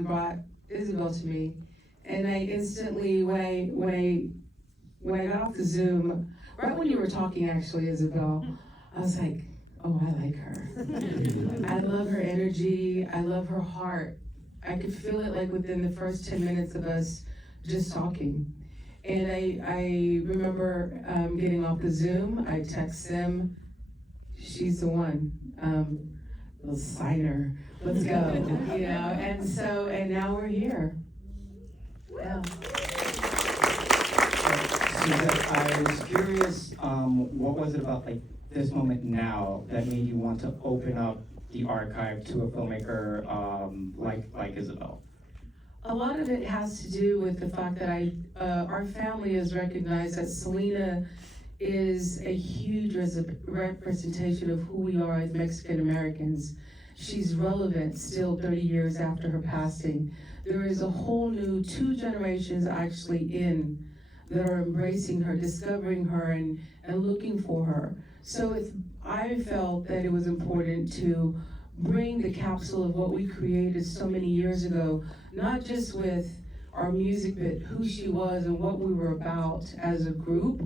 Ron brought Isabel to me, and I instantly, when I got off the Zoom, right when you were talking, actually, Isabel, I was like, oh, I like her. I love her energy. I love her heart. I could feel it like within the first 10 minutes of us just talking. And I remember getting off the Zoom. I text them, she's the one. We'll sign her. Let's go. And now we're here. Yeah. Suzette, I was curious, what was it about like this moment now that made you want to open up the archive to a filmmaker like Isabel? A lot of it has to do with the fact that our family has recognized that Selena is a huge representation of who we are as Mexican Americans. She's relevant still 30 years after her passing. There is a whole new 2 generations actually that are embracing her, discovering her, and looking for her. So I felt that it was important to bring the capsule of what we created so many years ago, not just with our music, but who she was and what we were about as a group,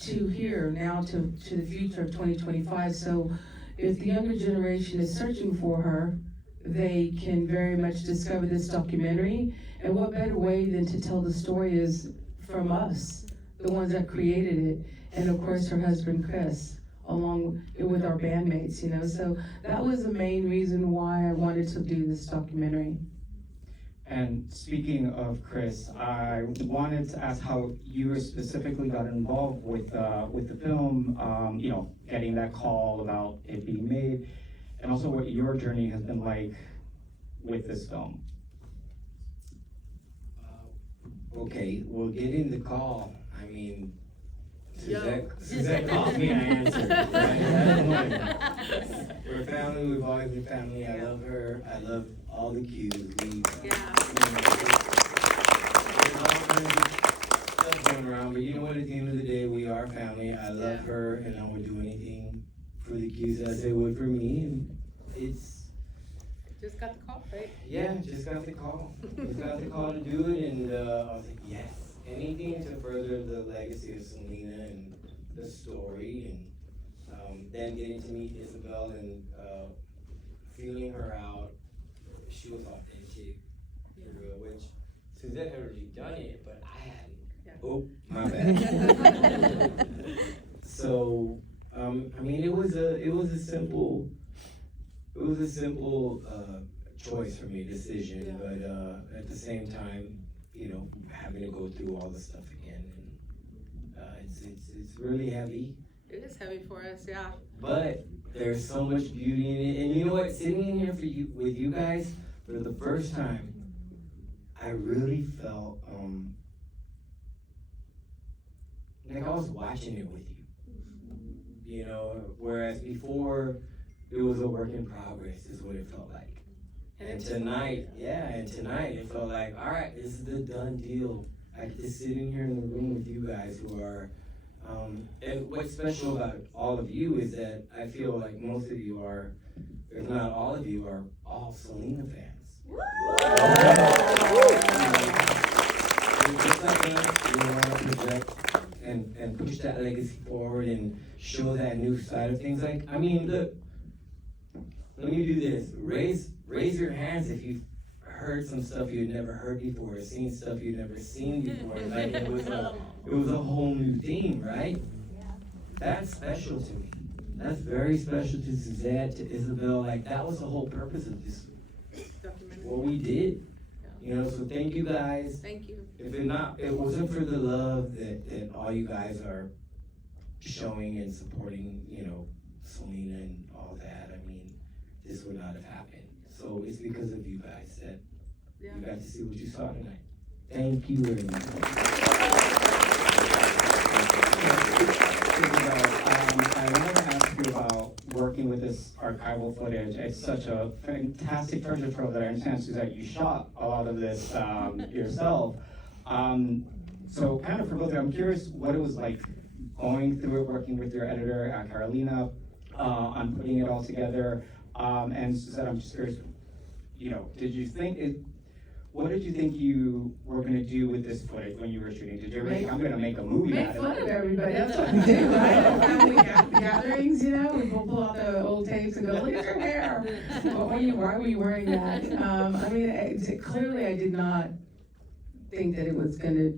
to here now to the future of 2025. So if the younger generation is searching for her, they can very much discover this documentary. And what better way than to tell the story is from us, the ones that created it, and of course her husband Chris, along with our bandmates, So that was the main reason why I wanted to do this documentary. And speaking of Chris, I wanted to ask how you specifically got involved with the film, getting that call about it being made, and also what your journey has been like with this film. Okay, well, getting the call, I mean, Suzette calls me and I answer, right? We're family, we've always been family. I love her, I love all the cues. There's all kinds of stuff going around, but you know what, at the end of the day, we are family. I love her, and I would do anything for the cues as they would for me, and it's... Just got the call, right? Yeah, just got the call. Just got the call to do it, and I was like, yes. Anything to further the legacy of Selena and the story, and then getting to meet Isabel and feeling her out. She was authentic, for real, which Suzette had already done it, but I hadn't. Yeah. Oh, my bad. So, I mean, it was a simple choice for me, decision, but at the same time, having to go through all the stuff again, and it's really heavy. It is heavy for us, yeah. But there's so much beauty in it, and you know what? Sitting in here with you guys for the first time, I really felt like I was watching it with you. Whereas before it was a work in progress, is what it felt like. And tonight, it felt like, all right, this is the done deal. I get to sit in here in the room with you guys who are, and what's special about all of you is that I feel like most of you are, if not all of you, are all Selena fans. Just like us, we want to project and push that legacy forward and show that new side of things. Like, I mean, look, let me do this. Raise your hands if you've heard some stuff you'd never heard before, or seen stuff you'd never seen before. Like it was a whole new thing, right? Yeah. That's special to me. That's very special to Suzette, to Isabel. Like that was the whole purpose of this. What we did. So thank you guys. Thank you. If it wasn't for the love that all you guys are showing and supporting, Selena and all that, I mean, this would not have happened. So it's because of you guys that you got to see what you saw tonight. Thank you very much. I want to ask you about working with this archival footage. It's such a fantastic treasure trove that I understand, Suzette, you shot a lot of this yourself. So kind of for both of you, I'm curious what it was like going through it, working with your editor, Carolina, on putting it all together. And Suzette, I'm just curious, did you think what did you think you were gonna do with this footage when you were shooting? Did you ever think, I'm gonna make a movie Make out of fun it? of everybody, that's what we do, right? At family gatherings, you know, we go pull out the old tapes and go, look at your hair. Why were you wearing that? I mean, clearly I did not think that it was gonna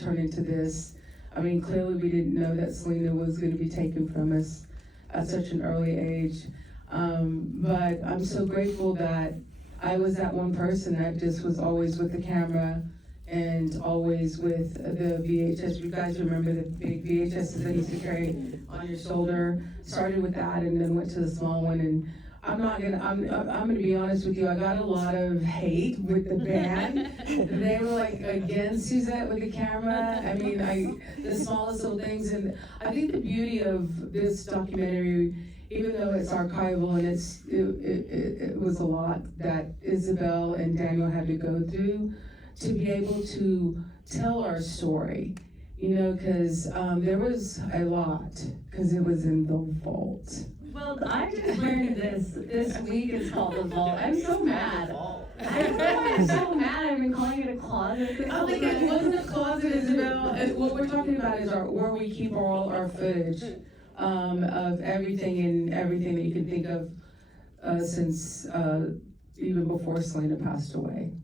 turn into this. I mean, clearly we didn't know that Selena was gonna be taken from us at such an early age. But I'm so grateful that I was that one person that just was always with the camera and always with the VHS. You guys remember the big VHSs that you used to carry on your shoulder? Started with that and then went to the small one. And I'm gonna be honest with you, I got a lot of hate with the band. They were like against Suzette with the camera. I mean, the smallest little things. And I think the beauty of this documentary, even though it's archival and it was a lot that Isabel and Daniel had to go through to be able to tell our story, you know, because there was a lot, because it was in the vault. Well, I just learned this week. It's called the vault. I'm so mad. I don't know. I'm so mad. I've been calling it a closet. I think it wasn't a closet, Isabel. What we're talking about is where we keep all our footage of everything that you can think of since even before Selena passed away.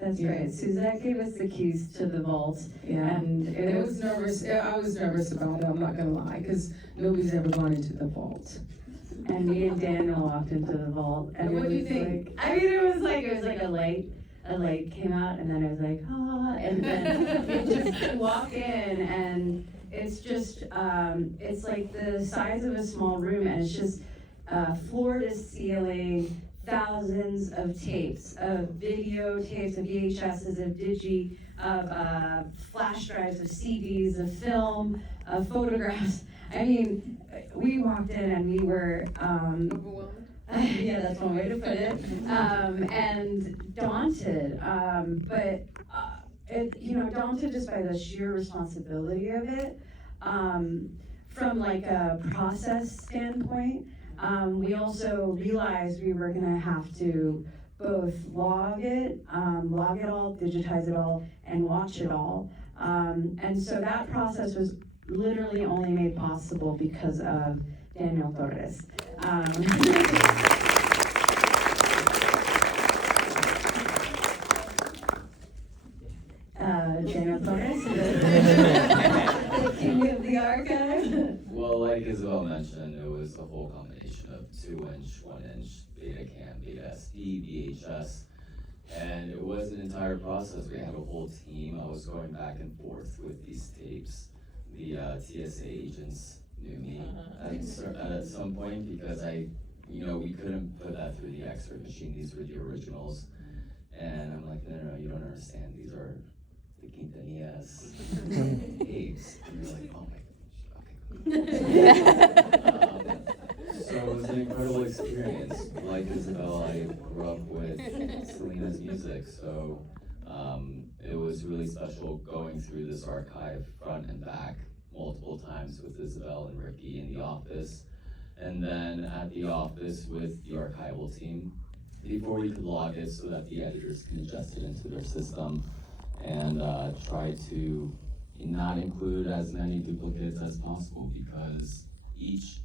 That's right. Suzette gave us the keys to the vault. Yeah, and it was nervous. I was nervous about it. I'm not gonna lie, because nobody's ever gone into the vault. And me and Daniel walked into the vault. And What do you was think? Like, I mean, it was like a light came out, and then it was like, ah, and then you just walk in, and it's just, it's like the size of a small room, and it's just floor to ceiling, thousands of tapes, of videotapes, of VHSs, of of flash drives, of CDs, of film, of photographs. I mean, we walked in and we were, Overwhelmed? yeah, that's one way to put it, and daunted, but daunted just by the sheer responsibility of it. From like a process standpoint, we also realized we were gonna have to both log it all, digitize it all, and watch it all. And so that process was literally only made possible because of Daniel Torres. Daniel Torres, the king of the archive. Well, like Isabel mentioned, it was a whole combination of 2-inch, 1-inch, beta cam, beta SD, VHS, and it was an entire process. We had a whole team. I was going back and forth with these tapes. The TSA agents knew me at some point because we couldn't put that through the X-ray machine. These were the originals, and I'm like, no, you don't understand. These are the Quintanillas tapes. And they're like, oh my gosh, okay. So it was an incredible experience. Like Isabel, I grew up with Selena's music, so it was really special going through this archive front and back multiple times with Isabel and Ricky in the office, and then at the office with the archival team before we could log it so that the editors can ingest it into their system and try to not include as many duplicates as possible, because each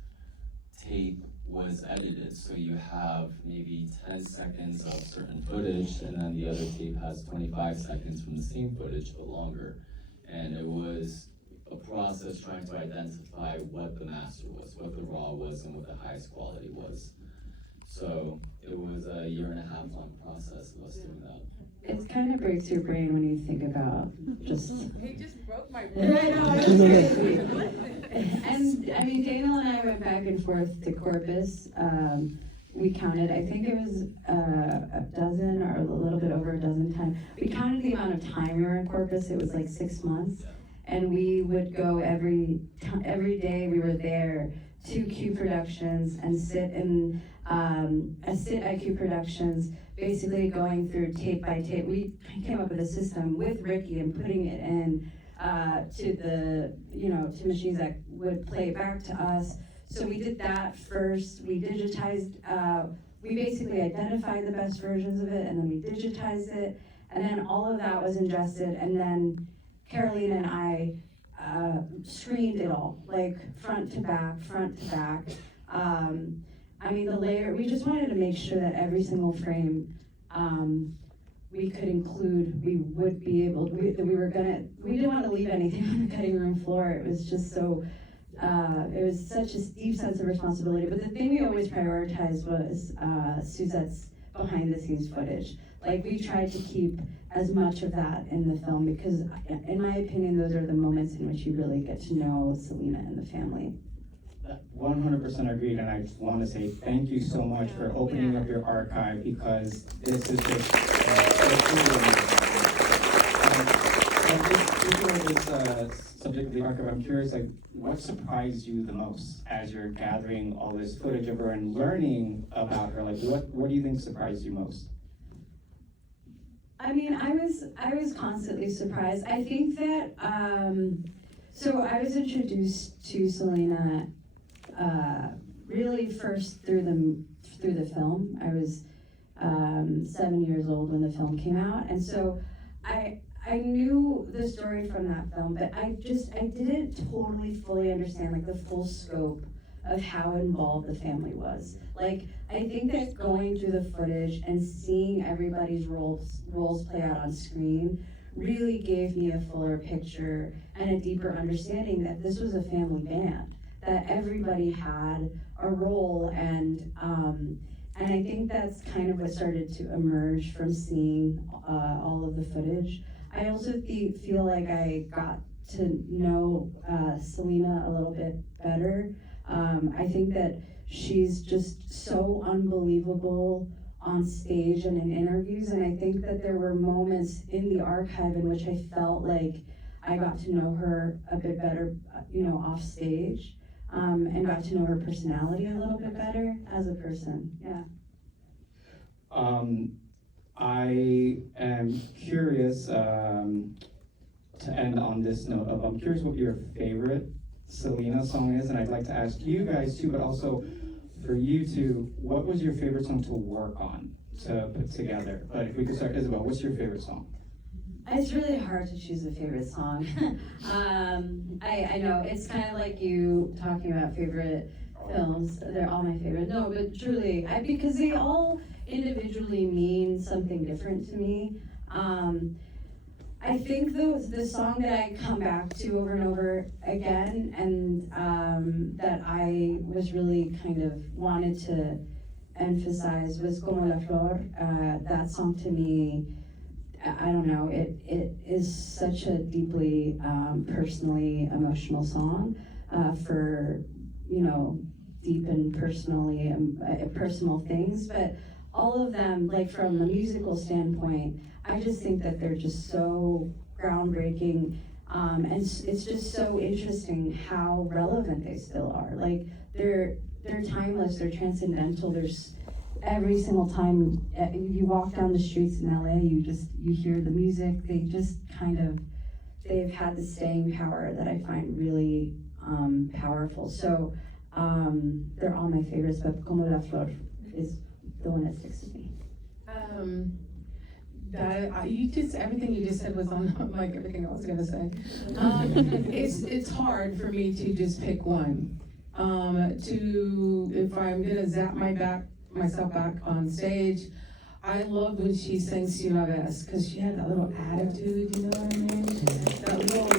tape was edited, so you have maybe 10 seconds of certain footage, and then the other tape has 25 seconds from the same footage, but longer. And it was a process trying to identify what the master was, what the raw was, and what the highest quality was. So it was a 1.5 year long process of us doing that. It kind of breaks your brain when you think about just. He just broke my brain. I know, it's crazy. And I mean, Daniel and I went back and forth to Corpus. We counted, I think it was a dozen or a little bit over a dozen times. We counted the amount of time we were in Corpus. It was like 6 months. And we would go every day we were there to Q Productions and sit in sit at Q Productions, basically going through tape by tape. We came up with a system with Ricky and putting it in to machines that would play it back to us. So we did that first. We digitized. We basically identified the best versions of it, and then we digitized it. And then all of that was ingested, and then Caroline and I screened it all, like front to back, front to back. I mean, the layer, we just wanted to make sure that every single frame we could include, we would be able, we didn't want to leave anything on the cutting room floor. It was just so, it was such a deep sense of responsibility. But the thing we always prioritized was Suzette's behind the scenes footage. Like, we tried to keep as much of that in the film because, in my opinion, those are the moments in which you really get to know Selena and the family. 100% agreed, and I just want to say thank you so much for opening up your archive because this is just so cool. Speaking of this subject of the archive, I'm curious, like, what surprised you the most as you're gathering all this footage of her and learning about her? Like, what do you think surprised you most? I mean, I was constantly surprised. I think that so I was introduced to Selena really first through the film. I was 7 years old when the film came out, and so I knew the story from that film, but I didn't totally fully understand like the full scope of how involved the family was. Like, I think that going through the footage and seeing everybody's roles play out on screen really gave me a fuller picture and a deeper understanding that this was a family band, that everybody had a role, and I think that's kind of what started to emerge from seeing all of the footage. I also feel like I got to know Selena a little bit better. I think that she's just so unbelievable on stage and in interviews, and I think that there were moments in the archive in which I felt like I got to know her a bit better, off stage, and got to know her personality a little bit better as a person. Yeah. I am curious to end on this note of I'm curious what your favorite Selena song is, and I'd like to ask you guys too, but also for you two, what was your favorite song to work on, to put together? But if we could start, Isabel, what's your favorite song? It's really hard to choose a favorite song. I know, it's kind of like you talking about favorite films. They're all my favorite. No, but truly, because they all individually mean something different to me. I think the song that I come back to over and over again, and that I was really kind of wanted to emphasize was Como la Flor. That song to me, I don't know, it is such a deeply personally emotional song for, deep and personal things, but all of them, like from a musical standpoint, I just think that they're just so groundbreaking, and it's just so interesting how relevant they still are. Like, they're timeless, they're transcendental. There's every single time you walk down the streets in LA, you hear the music. They've had the staying power that I find really powerful. So they're all my favorites, but Como la Flor is the one that sticks with me. Everything you just said was on like everything I was gonna say. It's hard for me to just pick one. If I'm gonna zap myself back on stage, I loved when she sang Una Vez, because she had that little attitude, you know what I mean? That little,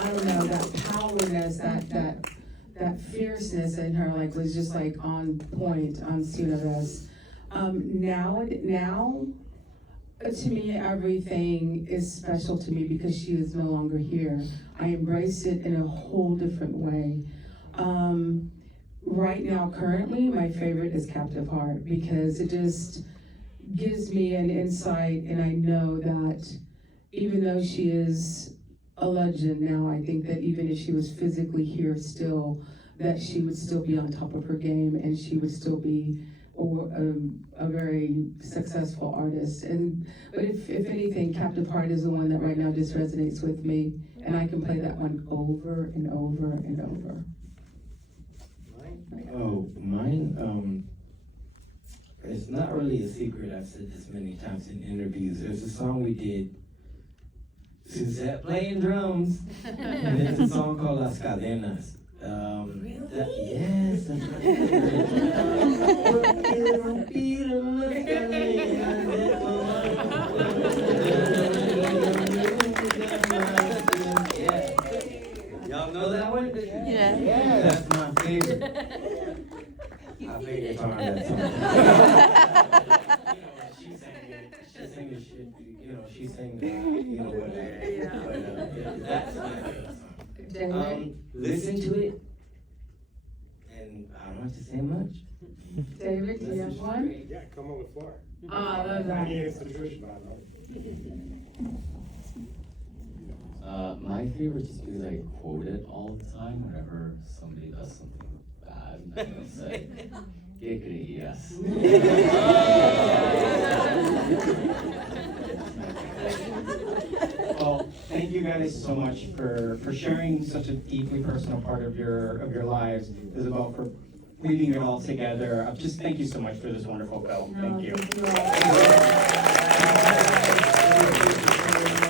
I don't know, that powerness, that fierceness in her, like, was just like on point on Una Vez. Now, to me, everything is special to me because she is no longer here. I embrace it in a whole different way. Right now, currently, my favorite is Captive Heart because it just gives me an insight, and I know that even though she is a legend now, I think that even if she was physically here still, that she would still be on top of her game, and she would still be a very successful artist. But if anything, Captive Heart is the one that right now just resonates with me, and I can play that one over and over and over. Mine it's not really a secret, I've said this many times in interviews. There's a song we did, Suzette playing drums, and it's a song called Las Cadenas. Yes, that's right. Yeah. Y'all know that one? Yeah. Yeah, that's my favorite. I think it's on that song. She sang it. She sang the shit. She sang the, whatever. But yeah, that's my favorite song. David, Listen to it, and I don't have to say much. David, do you have one? Yeah, come on the floor. Oh, I love I mean, that. it's the tradition, I know. My favorite just because I quote it all the time whenever somebody does something bad. I'm gonna say, giggity, yes. Well, thank you guys so much for sharing such a deeply personal part of your lives, Isabel, for weaving it all together. Just thank you so much for this wonderful film. Thank you. Thank you all.